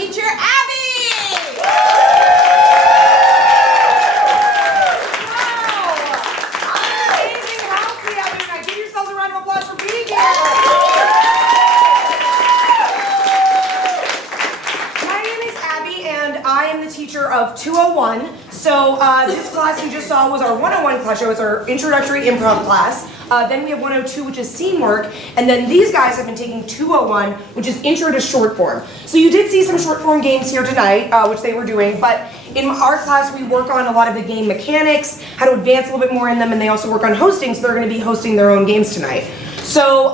Teacher Abby! Amazing house we have tonight. Give yourselves a round of applause for being here. My name is Abby, and I am the teacher of 201. So this class you just saw was our 101 class. It was our introductory improv class. Then we have 102, which is scene work, and then these guys have been taking 201, which is intro to short form. So you did see some short form games here tonight, which they were doing, but in our class we work on a lot of the game mechanics, how to advance a little bit more in them, and they also work on hosting, so they're going to be hosting their own games tonight. So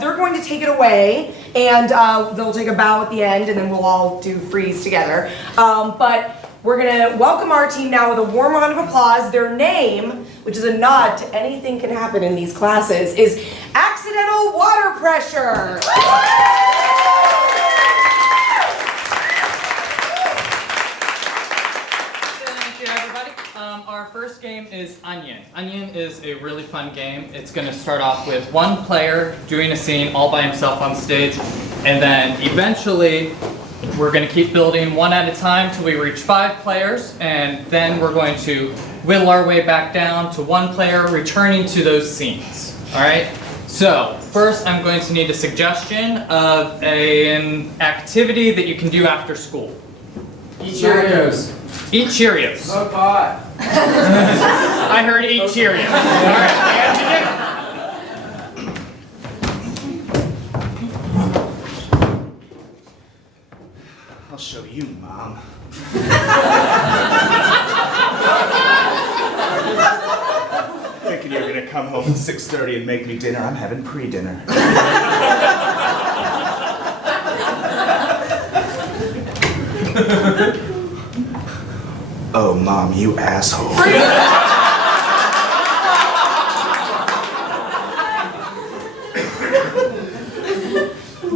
they're going to take it away, and they'll take a bow at the end, and then we'll all do freeze together. But we're gonna welcome our team now with a warm round of applause. Their name, which is a nod to anything can happen in these classes, is Accidental Water Pressure. Thank you, everybody. Our first game is Onion. Onion is a really fun game. It's gonna start off with one player doing a scene all by himself on stage, and then eventually we're going to keep building one at a time till we reach 5 players, and then we're going to whittle our way back down to 1 player returning to those scenes. Alright? So, first I'm going to need a suggestion of an activity that you can do after school. Eat Cheerios. Eat Cheerios. Smoke pot. I heard eat Cheerios. Alright, I have to do. I'll show you, Mom. Thinking you're gonna come home at 6:30 and make me dinner. I'm having pre-dinner. Oh, Mom, you asshole.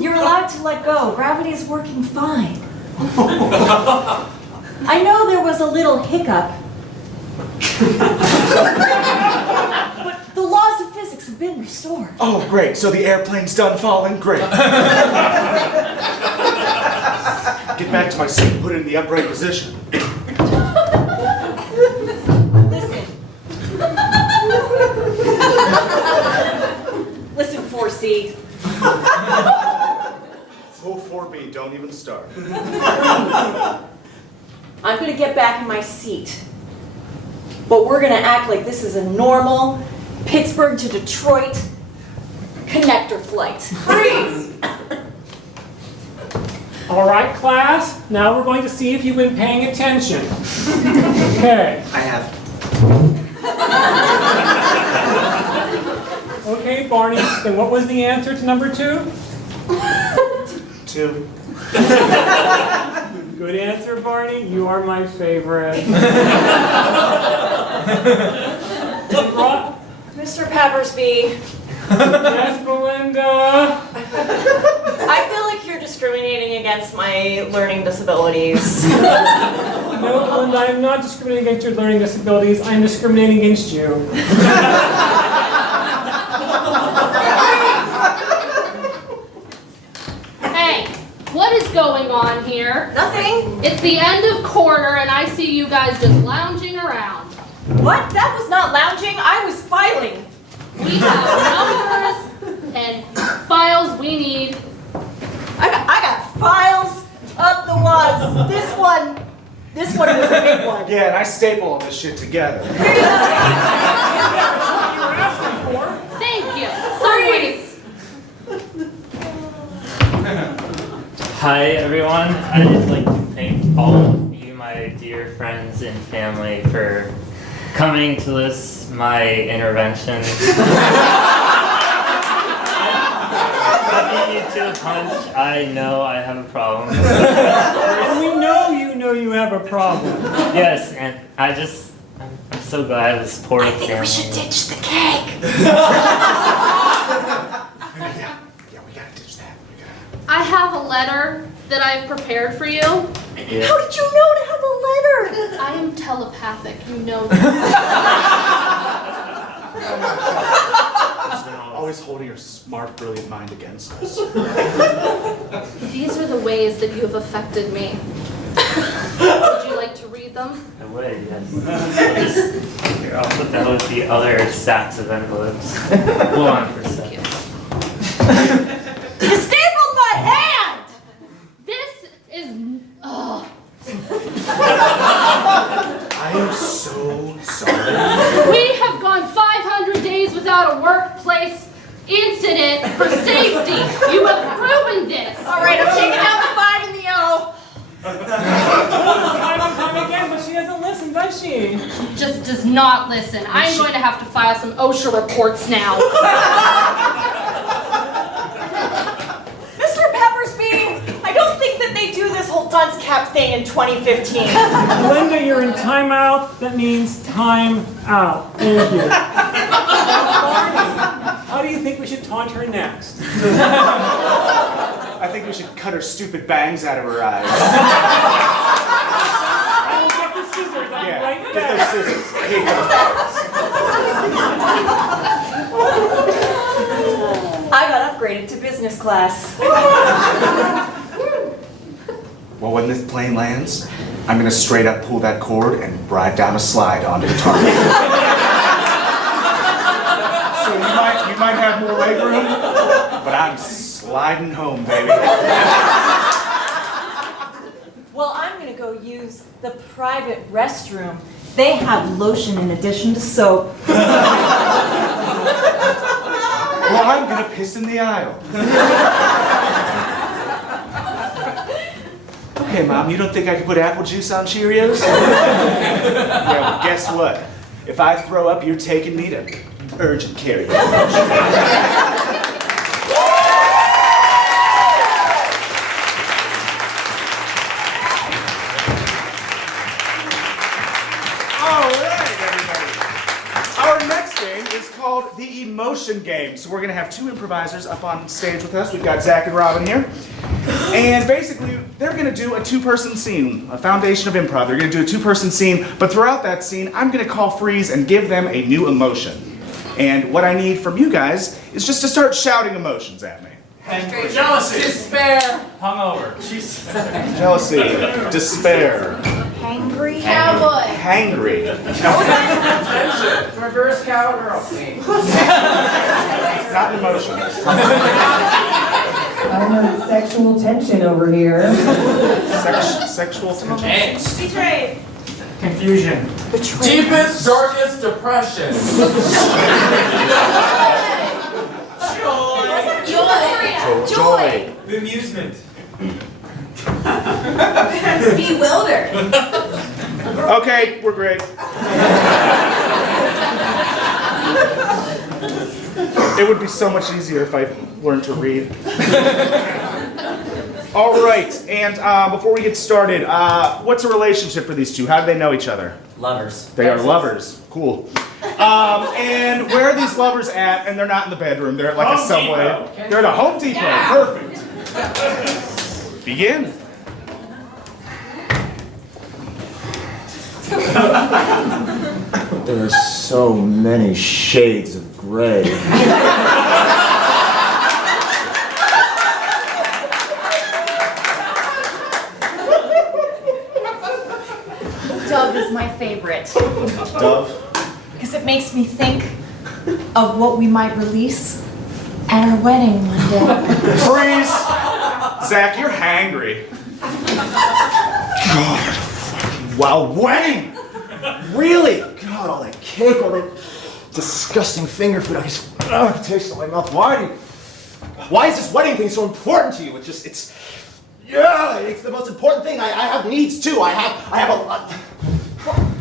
You're allowed to let go. Gravity is working fine. I know there was a little hiccup, but the laws of physics have been restored. Oh, great. So the airplane's done falling? Great. Get back to my seat and put it in the upright position. Listen, 4C. Oh, 4B, don't even start. I'm going to get back in my seat, but we're going to act like this is a normal Pittsburgh to Detroit connector flight. Freeze! All right, class. Now we're going to see if you've been paying attention. Okay. I have. Okay, Barney. Then what was the answer to number 2? 2. Good answer, Barney. You are my favorite. Mr. Peppersby, Yes, Belinda. I feel like you're discriminating against my learning disabilities. No, Belinda, I'm not discriminating against your learning disabilities. I'm discriminating against you. Hey, what is going on here? Nothing? It's the end of quarter and I see you guys just lounging around. What? That was not lounging. I was filing. We have numbers and files we need. I got files up the wazoo. This one was a big one. Yeah, and I staple all this shit together. Thank you. Freeze! Hi everyone, I'd like to thank all of you, my dear friends and family, for coming to this, my intervention. I beat you to a punch. I know I have a problem. We know you have a problem. Yes, and I'm so glad this poor family. I think we should ditch the cake. Yeah, we gotta ditch that. I have a letter that I've prepared for you. How did you know to have a letter? I am telepathic, you know that. Oh, always holding her smart, brilliant mind against us. These are the ways that you have affected me. Would you like to read them? I would, yes. Here, I'll put that with the other stacks of envelopes. Hold on for a Thank second. you. You stapled my hand! This is. Ugh. I am so sorry. We have gone 500 days without a workplace incident for safety. You have ruined this. All right, I'm taking out the 5 and the O. Time and time again, but she doesn't listen, does she? Just does not listen. I'm going to have to file some OSHA reports now. Mr. Peppersby, I don't think that they do this whole dunce cap thing in 2015. Linda, you're in timeout. That means time out. Thank you. How do you think we should taunt her next? I think we should cut her stupid bangs out of her eyes. I will get the scissors. I'm Yeah, right get back. those scissors. I hate those bangs. I got upgraded to business class. Well, when this plane lands, I'm gonna straight up pull that cord and ride down a slide onto the target. So you might have more leg room, but I'm sliding home, baby. Well, I'm gonna go use the private restroom. They have lotion in addition to soap. Well, I'm gonna piss in the aisle. Okay, Mom, you don't think I could put apple juice on Cheerios? Yeah, well, guess what? If I throw up, you're taking me to urgent care. Our next game is called the Emotion Game. So we're going to have 2 improvisers up on stage with us. We've got Zach and Robin here. And basically, they're going to do a 2-person scene, a foundation of improv. They're going to do a 2-person scene, but throughout that scene, I'm going to call freeze and give them a new emotion. And what I need from you guys is just to start shouting emotions at me. Jealousy. Despair. Hungover. Jealousy, despair, Hangry? Cowboy. hangry. Reverse cowgirl. It's not an emotion. I heard sexual tension over here. Sexual tension. Angst. Betrayed. Confusion. Deepest, darkest depression. Joy. Amusement. Bewildered. Okay, we're great. It would be so much easier if I learned to read. All right, and before we get started, what's a relationship for these 2? How do they know each other? Lovers. They are lovers. Cool. And where are these lovers at? And they're not in the bedroom. They're at like a Home Subway. Depot. They're at a Home Depot. Yeah. Perfect. Begin. There are so many shades of gray. Dove is my favorite. Dove. Because it makes me think of what we might release at our wedding one day. Freeze. Zach, you're hangry. Wow, wedding! Really? God, all that cake, all that disgusting finger food. I just it tastes in my mouth. Why is this wedding thing so important to you? It's the most important thing. I have needs too. I have a lot.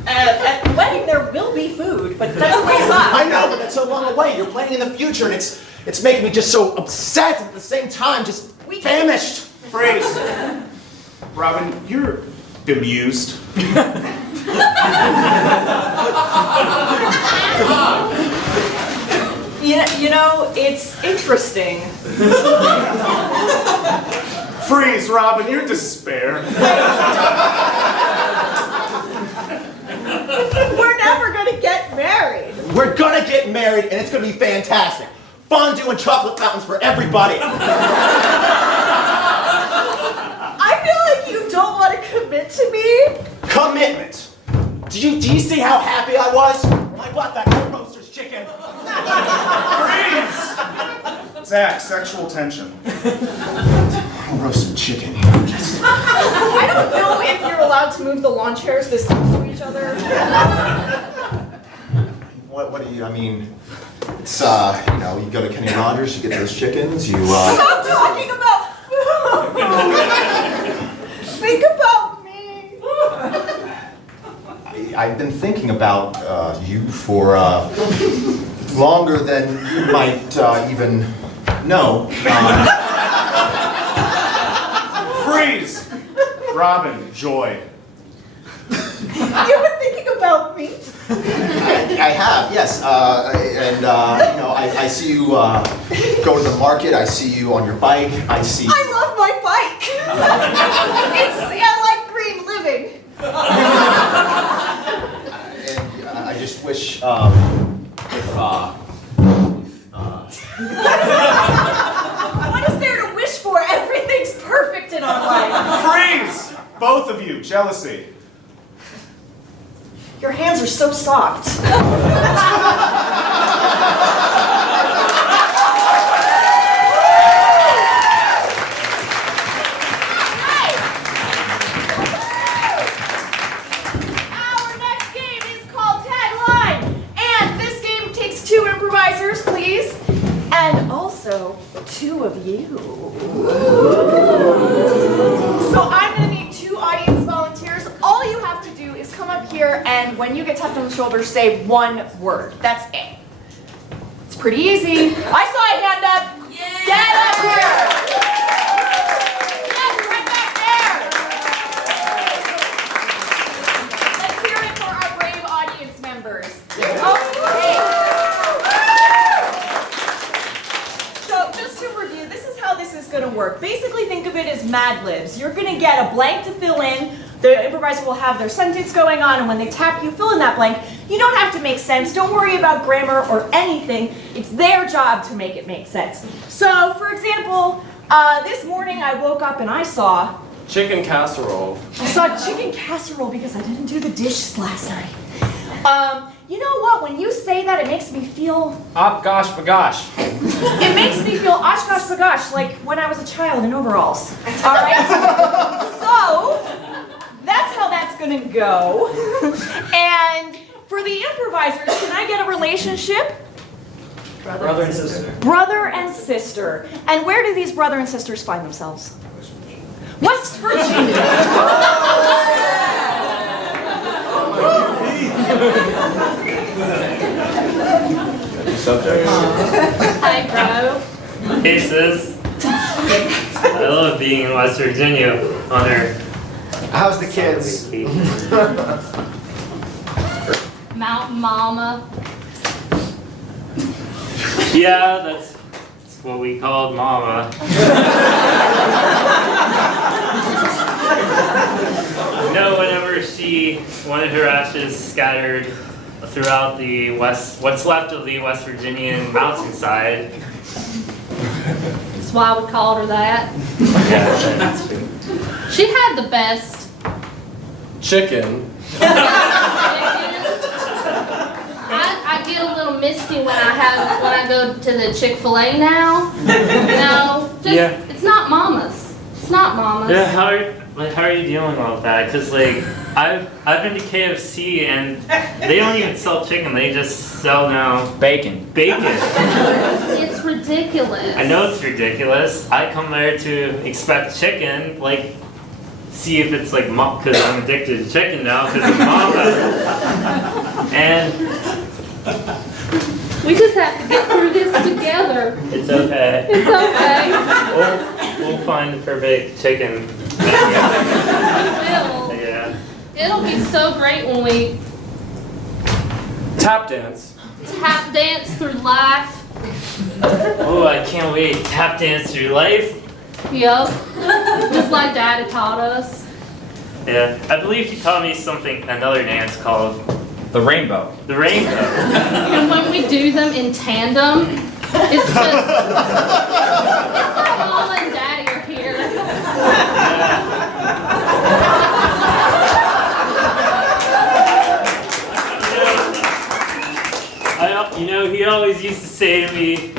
At the wedding there will be food, but that's a ways off. I know, but that's so long away. You're planning in the future, and it's making me just so upset at the same time, just famished. Freeze. Robin, you're bemused. You know, it's interesting. Freeze, Robin, you're despair. We're never gonna get married. We're gonna get married, and it's gonna be fantastic. fondue and chocolate fountains for everybody. I feel like you don't want to commit to me. Commitment. Do you see how happy I was when I bought that roaster's chicken? Freeze! Zach, sexual tension. Roasted chicken. I don't know if you're allowed to move the lawn chairs this close to each other. What do you, I mean, it's, you know, you go to Kenny Rogers, you get those chickens, you, Stop talking about food! Think about me! I've been thinking about you for longer than you might even know. Freeze! Robin, Joy. You've been thinking about me? I have, yes. And, you know, I see you go to the market, I see you on your bike, I see... I love my bike! I like green living. And I just wish, What is there to wish for? Everything's perfect in our life. Freeze! Both of you, jealousy. Your hands are so soft. Our next game is called Tagline. And this game takes 2 improvisers, please. And also 2 of you. So I'm going to need 2 audience volunteers. All you have to do is come up here and when you get tapped on the shoulder, say 1 word. That's it. It's pretty easy. I saw a hand up. Yeah. Get up here. Yes, right back there. Let's hear it for our brave audience members. Okay. So just to review, this is how this is going to work. Basically, think of it as Mad Libs. You're going to get a blank to fill in. The improviser will have their sentence going on, and when they tap you, fill in that blank. You don't have to make sense. Don't worry about grammar or anything. It's their job to make it make sense. So, for example, this morning I woke up and I saw... Chicken casserole. I saw chicken casserole because I didn't do the dishes last night. You know what? When you say that, it makes me feel... Op gosh bagosh. It makes me feel osh gosh bagosh, like when I was a child in overalls. All right? So, that's how that's going to go. And for the improvisers, can I get a relationship? Brother and sister. Brother and sister. And where do these brother and sisters find themselves? West Virginia. Hi, bro. Hey, sis. I love being in West Virginia on our How's the kids? Mount Mama. Yeah, that's what we called Mama. You know, whenever one of her ashes scattered throughout the what's left of the West Virginian mountainside. That's why we called her that. Yeah, that's true. She had the best. Chicken. I get a little misty when I go to the Chick-fil-A now. No, just Yeah. it's not Mama's. It's not Mama's. Yeah, how are you dealing with that? Cause like I've been to KFC and they don't even sell chicken. They just sell now Bacon. bacon. It's ridiculous. I know it's ridiculous. I come there to expect chicken, like see if it's like because I'm addicted to chicken now because of Mama. And we just have to get through this together. it's okay. It's okay. We'll find the perfect chicken. We will. Yeah. It'll be so great when we Tap dance. tap dance through life. Oh, I can't wait. Tap dance through life. Yup. Just like Daddy taught us. Yeah. I believe he taught me another dance called The rainbow. the rainbow. And when we do them in tandem, It's just, it's like mom and daddy are here. You know, he always used to say to me,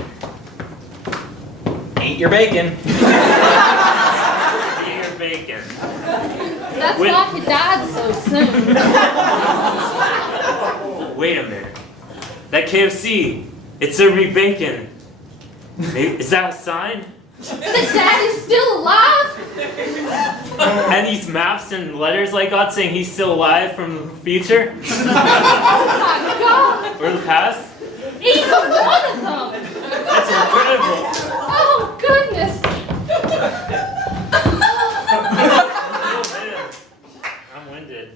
Eat your bacon. "Eat your bacon." That's Wait. why he died so soon. Wait a minute. That KFC, it served me bacon. Maybe, is that a sign? The daddy's still alive? And these maps and letters I got saying he's still alive from the future Oh my god! or the past? Either one of them! That's incredible. Oh goodness! Oh, man. I'm winded.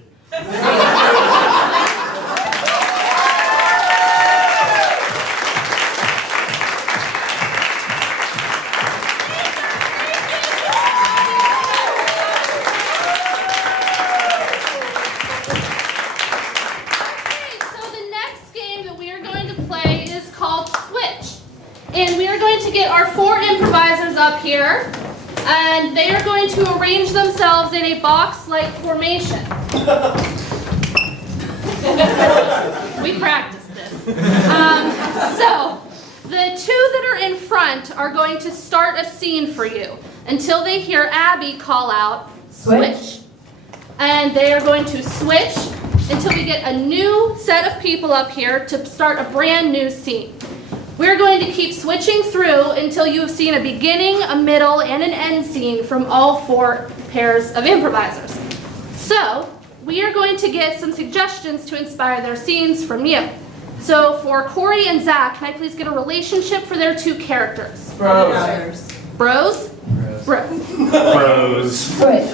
And we are going to get our 4 improvisers up here, and they are going to arrange themselves in a box-like formation. We practiced this. So, the 2 that are in front are going to start a scene for you until they hear Abby call out, switch. And they are going to switch until we get a new set of people up here to start a brand new scene. We're going to keep switching through until you have seen a beginning, a middle, and an end scene from all 4 pairs of improvisers. So, we are going to get some suggestions to inspire their scenes from you. So, for Corey and Zach, can I please get a relationship for their 2 characters? Bros. Bros? Bros. Bros. Switch.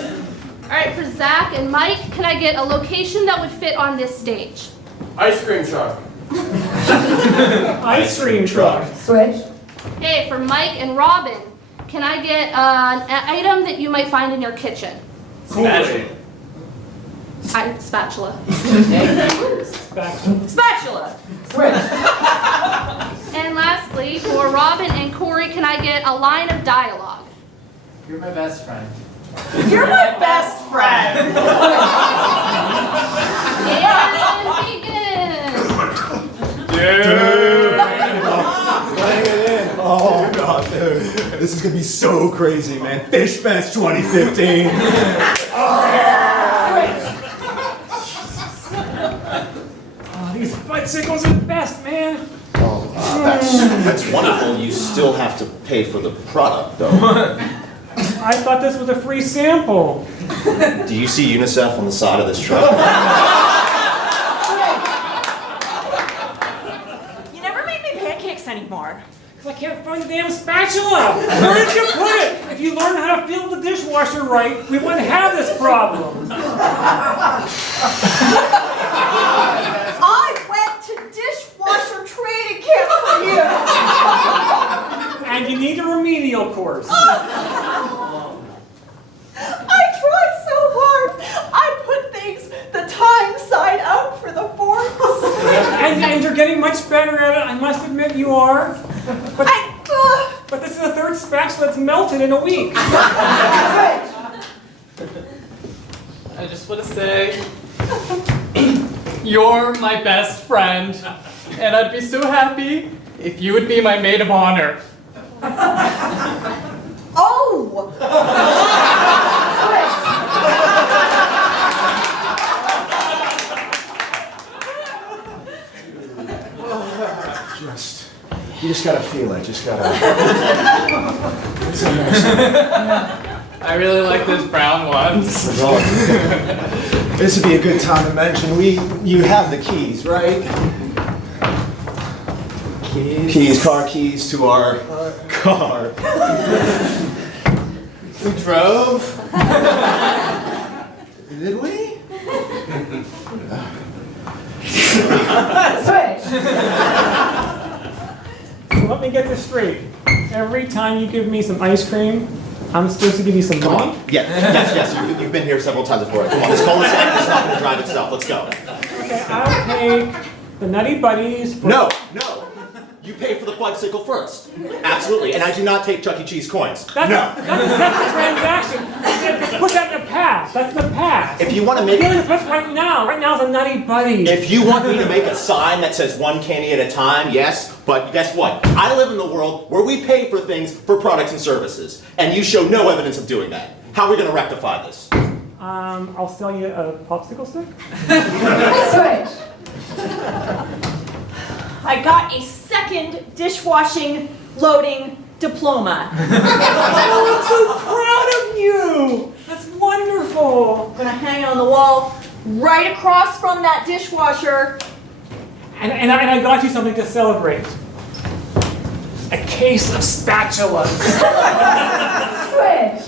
All right, for Zach and Mike, can I get a location that would fit on this stage? Ice cream truck. Ice cream truck. Switch. Hey, for Mike and Robin, can I get an item that you might find in your kitchen? Spatula. Spatula. Spatula. Switch. And lastly, for Robin and Corey, can I get a line of dialogue? You're my best friend. You're my best friend. And begin. Bring it in. Oh god, dude. This is gonna be so crazy, man. Fish Fest 2015. Oh, these bicycles are the best, man. Oh, that's wonderful. You still have to pay for the product, though. I thought this was a free sample. Do you see UNICEF on the side of this truck? You never make me pancakes anymore. Because I can't find the damn spatula. Where did you put it? If you learned how to fill the dishwasher right, we wouldn't have this problem. I went to dishwasher training camp for you. And you need a remedial course. I tried so hard. I put things the time side up for the forks. And you're getting much better at it, I must admit you are. But this is the 3rd spatula that's melted in a week. I just want to say, you're my best friend, and I'd be so happy if you would be my maid of honor. Oh! You just gotta feel it. Just gotta. I really like those brown ones. This would be a good time to mention you have the keys, right? Keys, car keys to our car. We drove. Did we? Switch. So let me get this straight. Every time you give me some ice cream, I'm supposed to give you some Come money? on. Yes. You've been here several times before. Come on, this cul-de-sac is not going to drive itself. Let's go. Okay, I'll take the Nutty Buddies for... No. You pay for the bicycle first. Absolutely. And I do not take Chuck E. Cheese coins. That's a separate transaction. Let's put that in the past. That's the past. If you want to We're make dealing with what's right now. Right now is a nutty buddy. If you want me to make a sign that says one candy at a time, yes, but guess what? I live in the world where we pay for things for products and services, and you show no evidence of doing that. How are we going to rectify this? I'll sell you a popsicle stick. Switch. I got a second dishwashing loading diploma. Oh, I'm so proud of you. That's wonderful. I'm gonna hang it on the wall right across from that dishwasher. And I got you something to celebrate. A case of spatulas. Switch.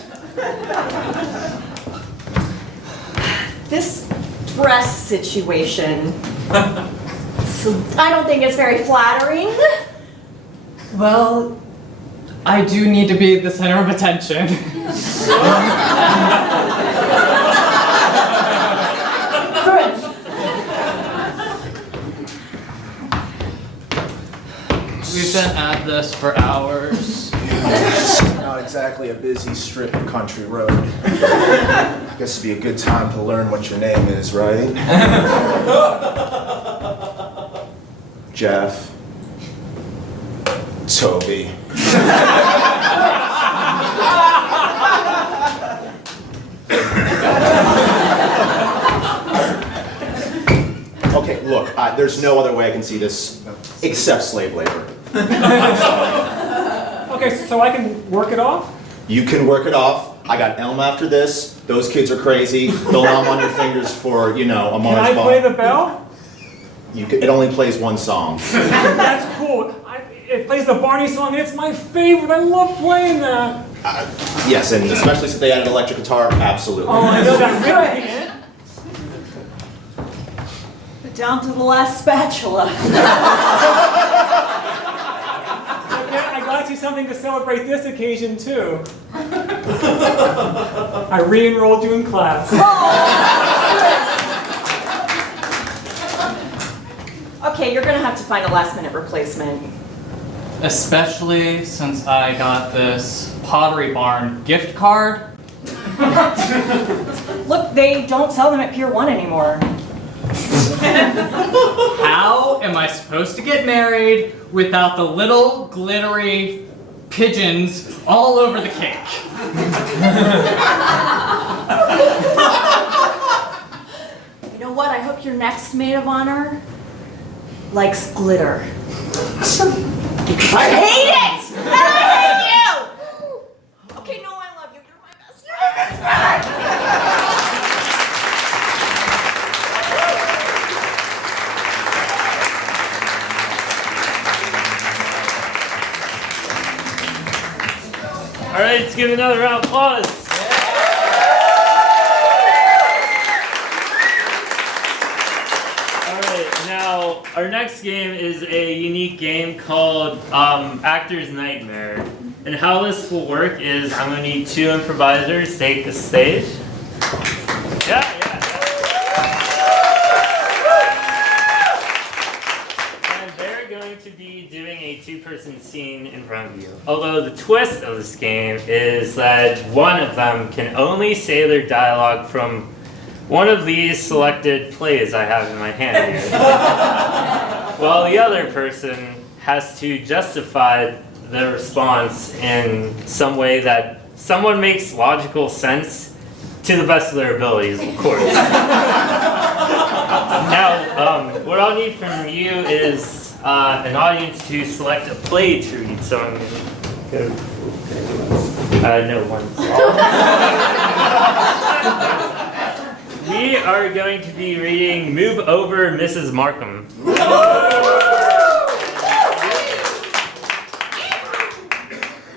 This dress situation, I don't think it's very flattering. Well, I do need to be the center of attention. Switch. We've been at this for hours. It's not exactly a busy strip of country road. Guess it'd be a good time to learn what your name is, right? Jeff. Toby. Okay, look, there's no other way I can see this except slave labor. I'm sorry. Okay, so I can work it off? You can work it off. I got Elm after this. Those kids are crazy. They'll numb on your fingers for, you know, a Can Mars I bar. play the bell? It only plays one song. That's cool. It plays the Barney song, and it's my favorite. I love playing that. Yes, and especially since they added electric guitar, absolutely. Oh, I know that really can't. Down to the last spatula. Okay, I got you something to celebrate this occasion, too. I re-enrolled you in class. Okay, you're gonna have to find a last-minute replacement. Especially since I got this Pottery Barn gift card. Look, they don't sell them at Pier 1 anymore. How am I supposed to get married without the little glittery pigeons all over the cake? You know what? I hope your next maid of honor likes glitter. I hate it! And I hate you! Okay, no, I love you. You're my best friend. All right, let's give another round of applause. All right, now our next game is a unique game called Actor's Nightmare. And how this will work is I'm going to need two improvisers to take the stage. Yeah. And they're going to be doing a two-person scene in front of you. Although the twist of this game is that one of them can only say their dialogue from one of these selected plays I have in my hand here. While the other person has to justify their response in some way that someone makes logical sense to the best of their abilities, of course. Now, what I'll need from you is an audience to select a play to read. So I'm going to go. No one. We are going to be reading Move Over, Mrs. Markham.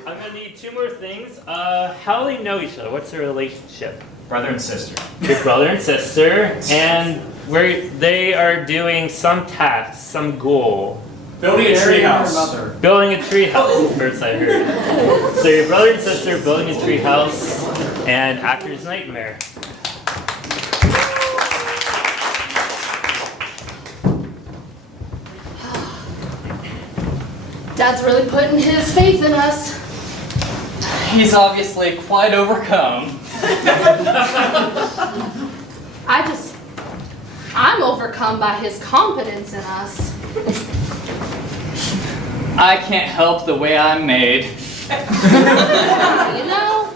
I'm going to need two more things. How do they know each other? What's their relationship? Brother and sister. Your brother and sister, and where they are doing some task, some goal. Building a treehouse. Building a treehouse, first I heard. So your brother and sister building a treehouse, and Actor's Nightmare. Dad's really putting his faith in us. He's obviously quite overcome. I'm overcome by his confidence in us. I can't help the way I'm made. You know,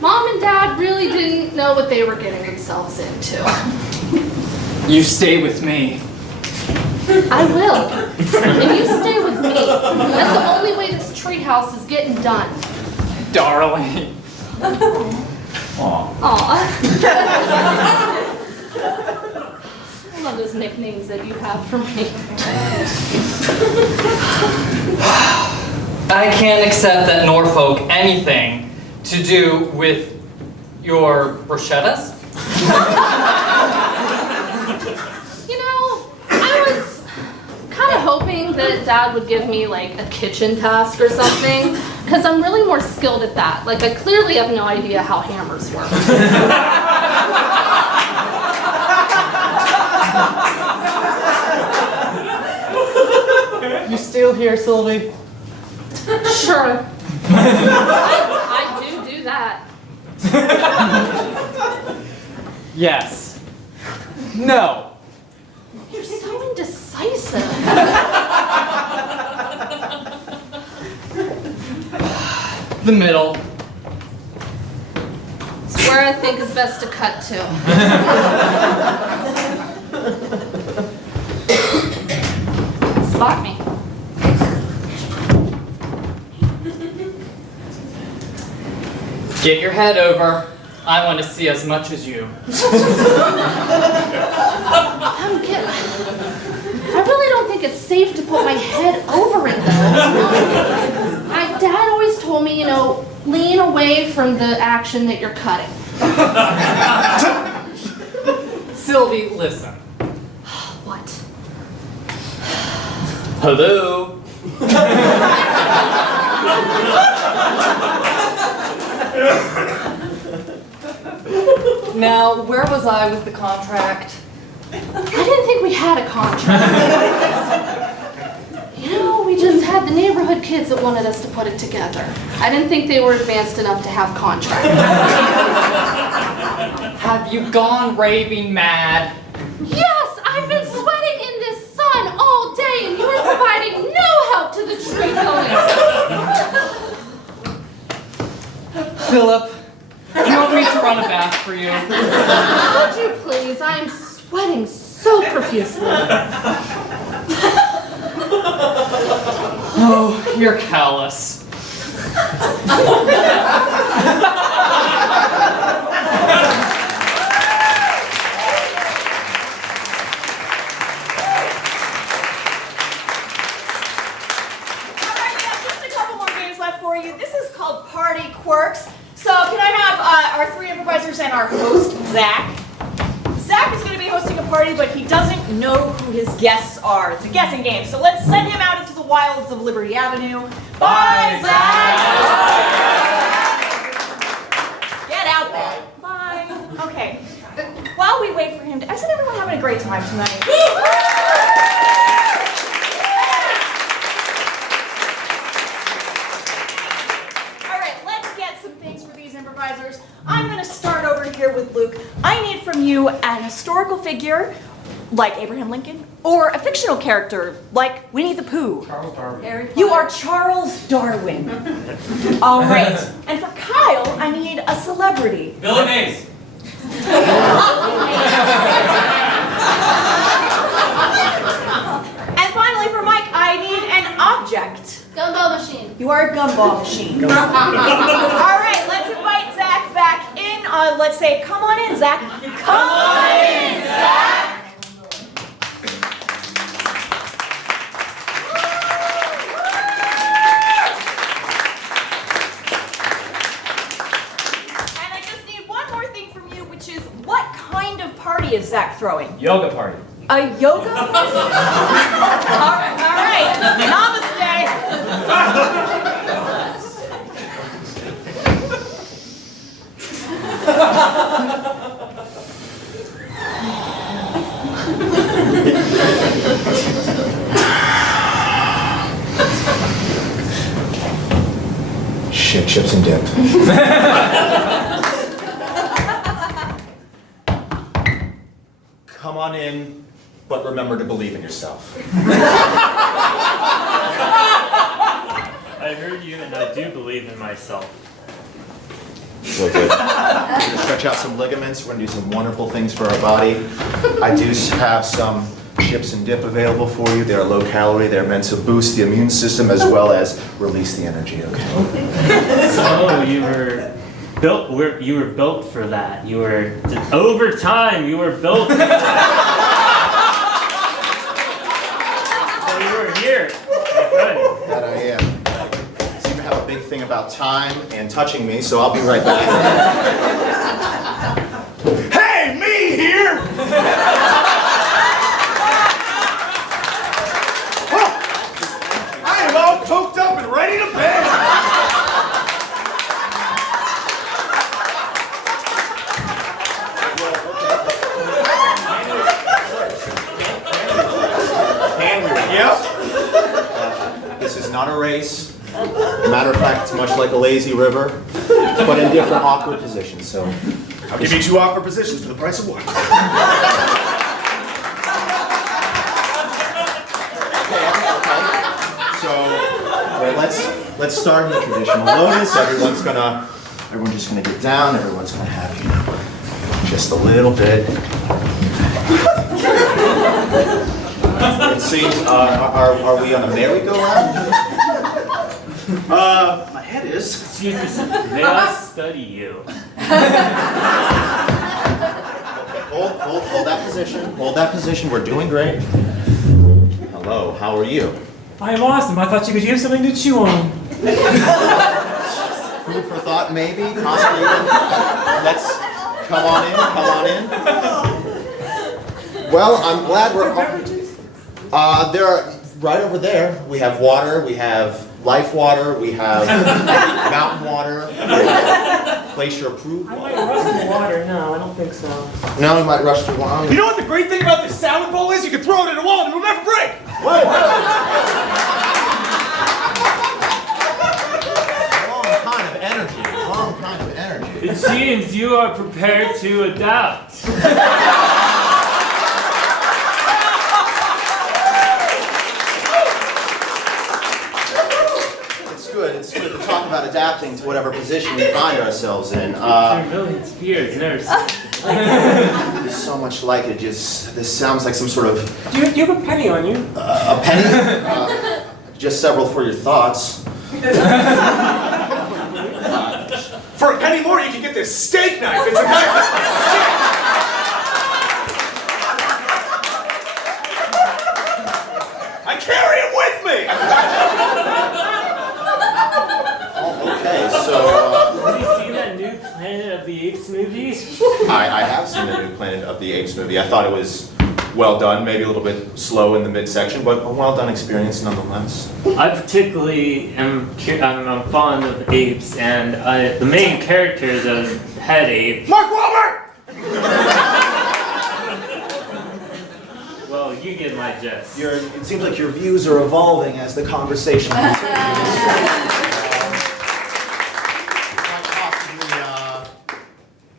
Mom and Dad really didn't know what they were getting themselves into. You stay with me. I will. And you stay with me. That's the only way this treehouse is getting done. Darling. Aw. I love those nicknames that you have for me. I can't accept that Norfolk anything to do with your bruschettas. You know, I was kind of hoping that Dad would give me like a kitchen task or something, because I'm really more skilled at that. Like, I clearly have no idea how hammers work. You still here, Sylvie? Sure. I do that. Yes. No. You're so indecisive. The middle. It's where I think is best to cut to. Spot me. Get your head over. I want to see as much as you. I really don't think it's safe to put my head over it, though. My dad always told me, you know, lean away from the action that you're cutting. Sylvie, listen. What? Hello? Now, where was I with the contract? I didn't think we had a contract. You know, we just had the neighborhood kids that wanted us to put it together. I didn't think they were advanced enough to have contracts. Have you gone raving mad? Yes, I've been sweating in this sun all day, and you are providing no help to the tree going. Philip, do you want me to run a bath for you? Would you please? I am sweating so profusely. Oh, you're callous. Quirks. So can I have our three improvisers and our host, Zach? Zach is going to be hosting a party, but he doesn't know who his guests are. It's a guessing game. So let's send him out into the wilds of Liberty Avenue. Bye, Zach! Get out there. Bye. Okay. While we wait for him to... Isn't everyone having a great time tonight? I'm going to start over here with Luke. I need from you an historical figure, like Abraham Lincoln, or a fictional character, like Winnie the Pooh. Charles Darwin. You are Charles Darwin. All right. And for Kyle, I need a celebrity. Billy Mays. And finally, for Mike, I need an object. Gumball machine. You are a gumball machine. All right, let's invite Zach back in. Let's say, come on in, Zach. Come on in, Zach. And I just need one more thing from you, which is, what kind of party is Zach throwing? Yoga party. A yoga? all right. Namaste. chips and dip. Come on in, but remember to believe in yourself. I heard you, and I do believe in myself. Real good. We're gonna stretch out some ligaments. We're gonna do some wonderful things for our body. I do have some chips and dip available for you. They are low calorie. They're meant to boost the immune system as well as release the energy, okay? So you were built. You were built for that. You were over time. You were built. So you were here. That I am. You seem to have a big thing about time and touching me, so I'll be right back. Hey, me here! I am all coked up and ready to bed! Yep. This is not a race. Matter of fact, it's much like a lazy river, but in different awkward positions. So I'll give you 2 awkward positions for the price of 1. So let's start in the traditional lotus. Everyone's just gonna get down. Everyone's gonna have, just a little bit. It seems, are we on a merry-go-round? My head is. Excuse me, may I study you? Hold that position. Hold that position. We're doing great. Hello, how are you? I am awesome. I thought you could use something to chew on. Food for thought, maybe, possibly. Let's come on in. Well, I'm glad we're. There are right over there. We have water. We have life water. We have mountain water. Glacier approved I water. might rust in water. No, I don't think so. No, we might rush through water. You know what the great thing about this salad bowl is? You can throw it at a wall and it'll never break! Whoa. Wrong kind of energy. It seems you are prepared to adapt. It's good to talk about adapting to whatever position we find ourselves in. Millions of years, nurse. There's so much like it. This sounds like some sort of Do you have a penny on you? a penny. Just several for your thoughts. For a penny more, you can get this steak knife. It's a knife with a stick. I carry it with me. Okay, so Have you seen that new Planet of the Apes movie? I have seen the new Planet of the Apes movie. I thought it was well done, maybe a little bit slow in the midsection, but a well done experience nonetheless. I particularly am I'm fond of apes, and the main character, the head ape. Mark Wahlberg! Well, you get my gist. It seems like your views are evolving as the conversation continues.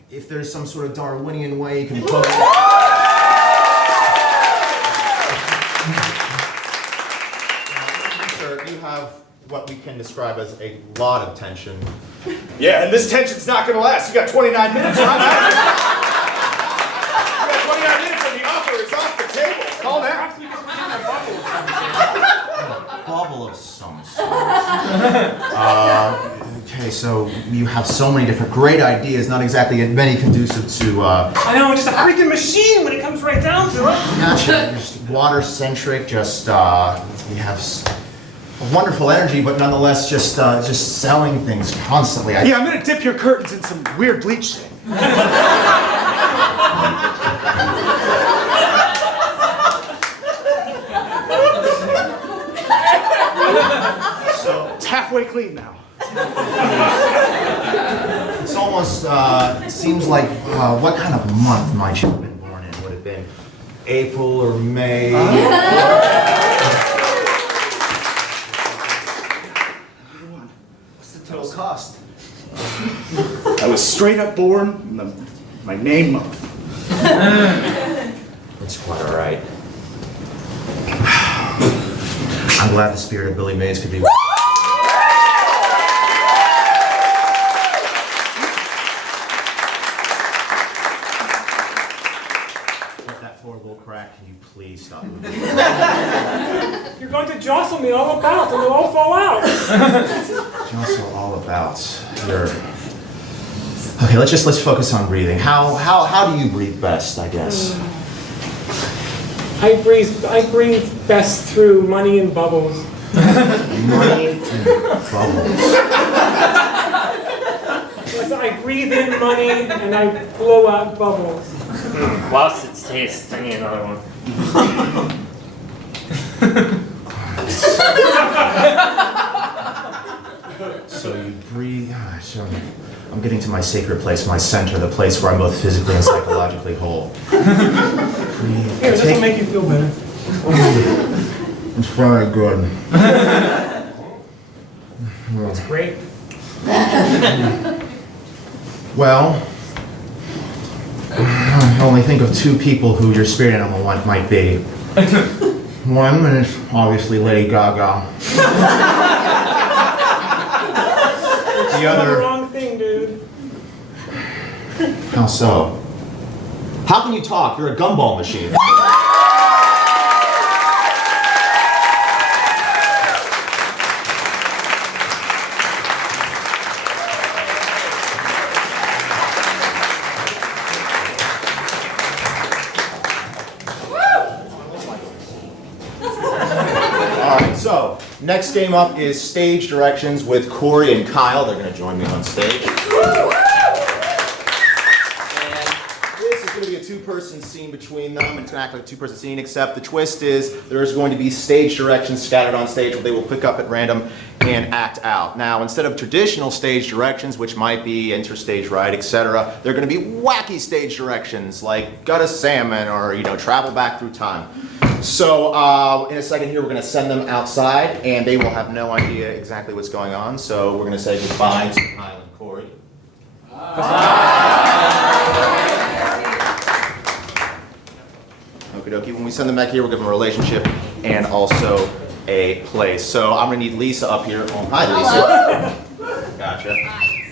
If there's some sort of Darwinian way you can put it. Sir, you have what we can describe as a lot of tension. Yeah, and this tension's not gonna last. You got 29 minutes, right? You got 29 minutes and the offer is off the table. Call that. Bubble of some sort. Okay, so you have so many different great ideas, not exactly many conducive to, I know, just a freaking machine when it comes right down to it. Gotcha, just water-centric, just, you have wonderful energy, but nonetheless just selling things constantly. Yeah, I'm gonna dip your curtains in some weird bleach thing. So it's halfway clean now. It's almost, it seems like, what kind of month might you have been born in? Would it have been April or May? What's the total Total cost. straight up born in my name month. It's quite all right. I'm glad the spirit of Billy Mays could be. Let that floor will crack. Can you please stop moving? You're going to jostle me all about and we'll all fall out. Jostle all about your. Okay, let's focus on breathing. How do you breathe best, I guess? I breathe best through money and bubbles. Money and bubbles. Yes, I breathe in money and I blow out bubbles. Whilst it's taste, I need another one. So you breathe. So I'm getting to my sacred place, my center, the place where I'm both physically and psychologically whole. Breathe. Here, this will make you feel better. It's very good. It's great. Well, I only think of two people who your spirit animal might be. One is obviously Lady Gaga. The The other. wrong thing, dude. How so? How can you talk? You're a gumball machine. So, next game up is stage directions with Corey and Kyle. They're going to join me on stage. And this is going to be a two-person scene between them. It's going to act like a two-person scene, except the twist is there's going to be stage directions scattered on stage where they will pick up at random and act out. Now, instead of traditional stage directions, which might be enter stage right, etc., they're going to be wacky stage directions like gut a salmon or, travel back through time. So in a second here, we're going to send them outside, and they will have no idea exactly what's going on. So we're going to say goodbye to Kyle and Corey. Okie dokie. When we send them back here, we'll give them a relationship and also a place. So I'm going to need Lisa up here. Oh, hi, Lisa. Gotcha.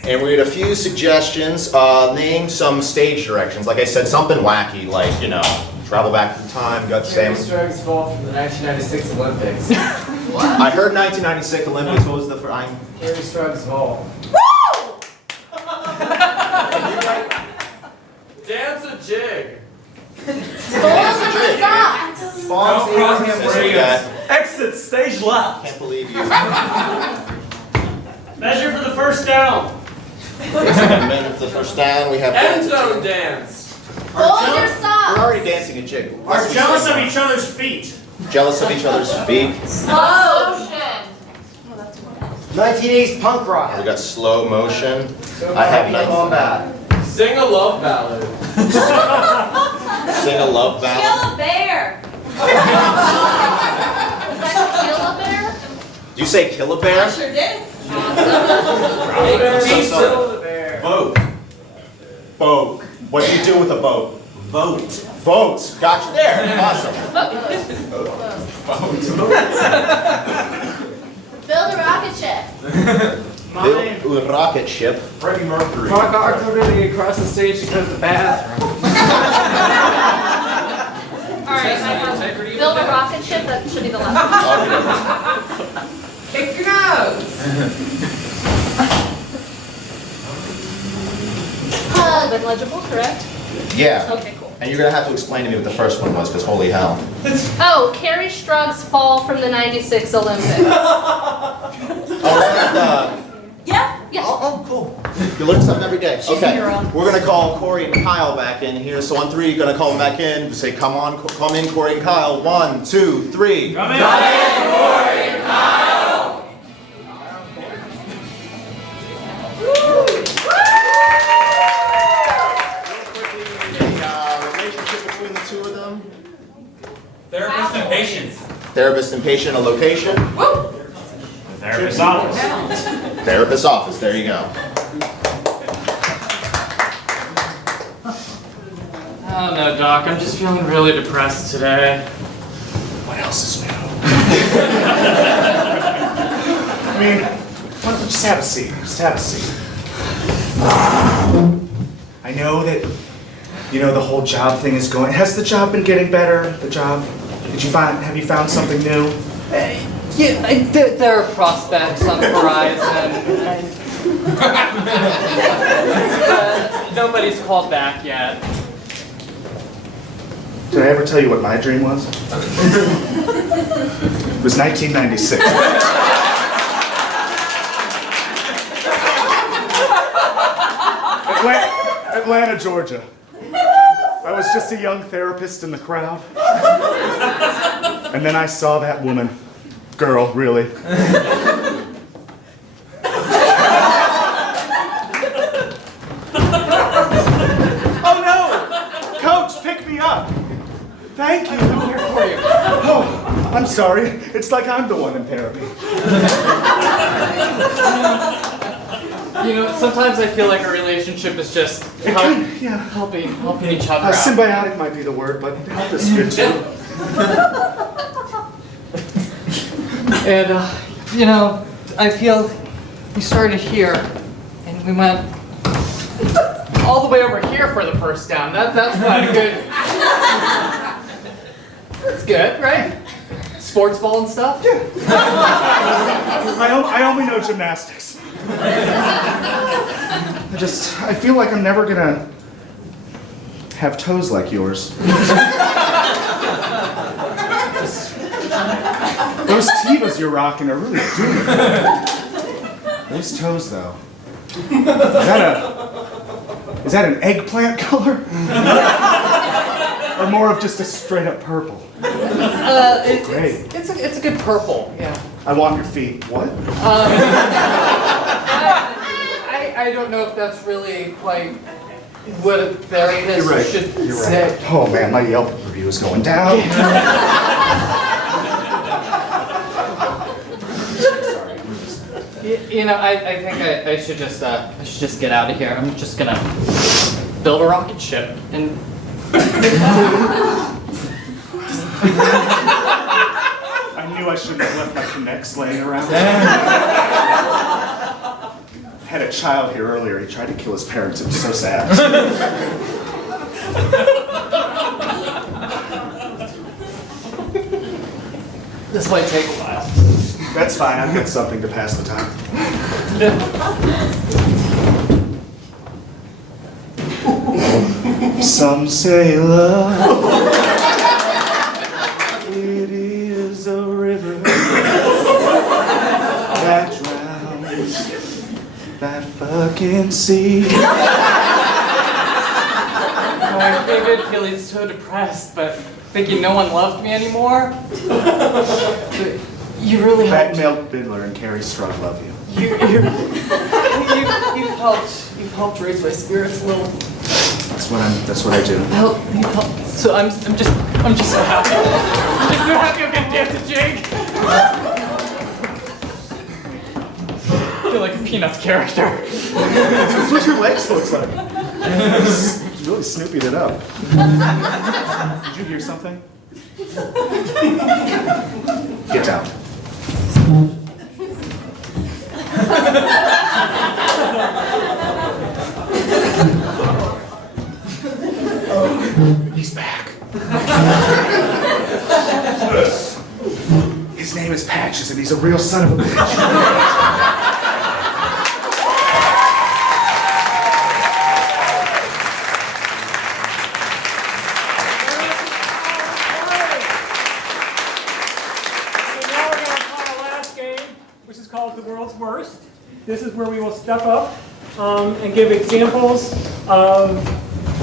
And we had a few suggestions. Name some stage directions. Like I said, something wacky, like, travel back through time, gut Carrie Sam. Strug's fall from the 1996 Olympics. I heard 1996 Olympics. What was the first? Carrie Strug's fall. Dance a jig. Exit stage left. Can't believe you. Measure for the first down. Minutes the first down. We have End zone dance. Hold your socks. We're already dancing a jig. Are jealous of each other's feet. Jealous of each other's feet. Slow motion. 1980s punk rock. We got slow motion. I have combat. Sing a love ballad. Sing a love ballad. Kill a bear. Is that kill a bear? Did you say kill a bear? I sure did. Kill the bear. Vote. Boat. What do you do with a boat? Vote. Vote. Gotcha there. Awesome. Build a rocket ship. Build a rocket ship. Freddie Mercury. Rock activity across the stage to go to the bathroom. Alright, build a rocket ship. That should be the last one. Pick your nose. Been legible, correct? Yeah. Okay, cool. And you're going to have to explain to me what the first one was, because holy hell. Oh, Carrie Strug's fall from the 96 Olympics. Yeah? Yeah. Oh, cool. You learn something every day. Okay. We're going to call Corey and Kyle back in here. So on three, you're going to call them back in. Say, come in, Corey and Kyle. 1, 2, 3. Come in, Corey and Kyle. Relationship between the two of them. Therapist and patient. Therapist and patient, a location. Therapist's office. Therapist's office, there you go. I don't know, Doc. I'm just feeling really depressed today. What else is new? I mean, why don't we just have a seat? Just have a seat. I know that, the whole job thing is going. Has the job been getting better? The job? Have you found something new? Yeah, there are prospects on the horizon. Nobody's called back yet. Did I ever tell you what my dream was? It was 1996. Atlanta, Georgia. I was just a young therapist in the crowd. And then I saw that woman. Girl, really. Oh no! Coach, pick me up! Thank you. I'm here for you. Oh, I'm sorry. It's like I'm the one in therapy. Sometimes I feel like a relationship is just helping each other out. Symbiotic might be the word, but help is good too. And, I feel we started here, and we went all the way over here for the first down. That's quite good. That's good, right? Sports ball and stuff? Yeah. I only know gymnastics. I feel like I'm never gonna have toes like yours. Those Tevas you're rocking are really doing it. Those toes, though. Is that an eggplant color? Or more of just a straight up purple? Great. It's a good purple, yeah. I want your feet. What? I don't know if that's really quite what a therapist should say. Right. Oh man, my Yelp review is going down. I think I should just get out of here. I'm just gonna build a rocket ship and. I knew I shouldn't have left my connects laying around. Had a child here earlier. He tried to kill his parents. It was so sad. This might take a while. That's fine. I've got something to pass the time. Some say love, it is a river that drowns that fucking sea. I figured feeling so depressed, but thinking no one loved me anymore. You really That Mel Bidler and Carrie Strug love you. You've helped raise my spirits a little. That's what I do. You've helped. So I'm just so happy. I'm just so happy I'm gonna dance a jig. I feel like a Peanuts character. That's what your legs looks like. You really snoopied it up. Did you hear something? Get down. He's back. His name is Patches, and he's a real son of a bitch. The world's worst. This is where we will step up and give examples of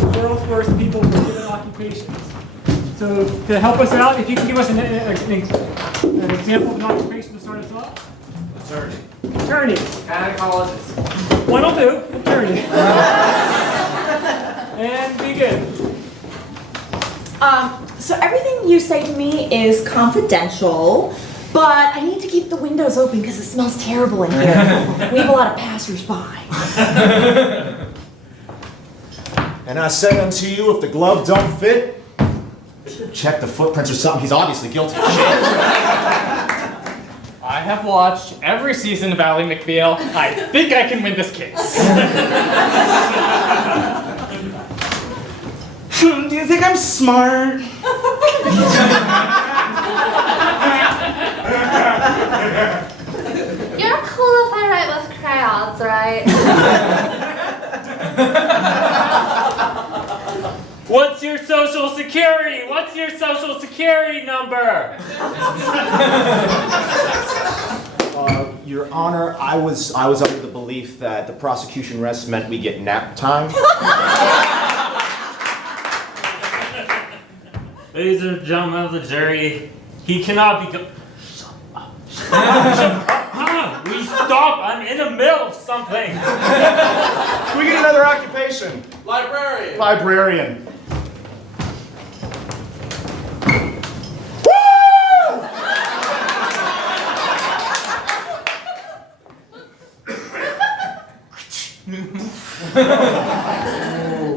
the world's worst people with given occupations. So to help us out, if you can give us an example of an occupation to start us off. Attorney. Attorney. Gynecologist. One will do. Attorney. And begin. So everything you say to me is confidential. But I need to keep the windows open because it smells terrible in here. We have a lot of passers-by. And I say unto you, if the glove don't fit, check the footprints or something. He's obviously guilty of shit. I have watched every season of Ally McBeal. I think I can win this case. Do you think I'm smart? You're cool if I write with crayons, right? What's your social security? What's your social security number? Your Honor, I was under the belief that the prosecution rest meant we get nap time. Ladies and gentlemen of the jury, he cannot be. Shut up. We stop. I'm in the middle of something. Can we get another occupation? Librarian. Librarian.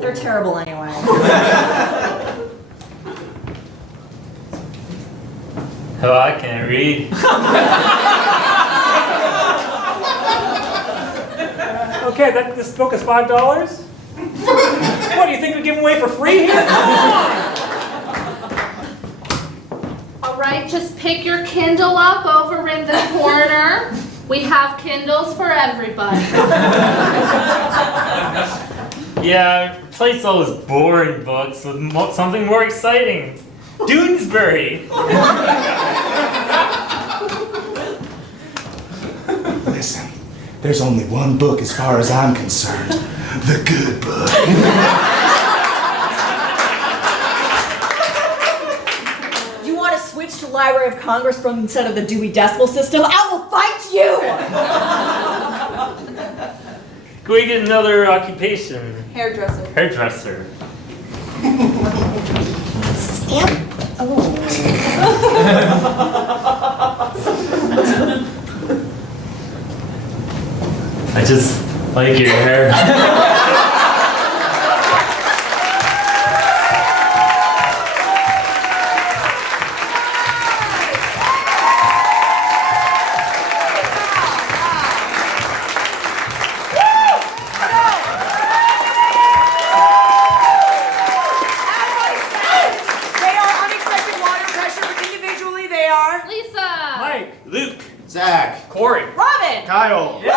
They're terrible anyway. Oh, I can't read. Okay, this book is $5? What, do you think we give them away for free here? All right, just pick your Kindle up over in the corner. We have Kindles for everybody. Yeah, replace all those boring books with something more exciting. Doonesbury. Listen, there's only one book as far as I'm concerned. The good book. You want to switch to Library of Congress from instead of the Dewey Decimal System? I will fight you! Can we get another occupation? Hairdresser. Hairdresser. I just like your hair. Lisa. Mike. Luke. Zach. Corey. Robin! Kyle. Woo!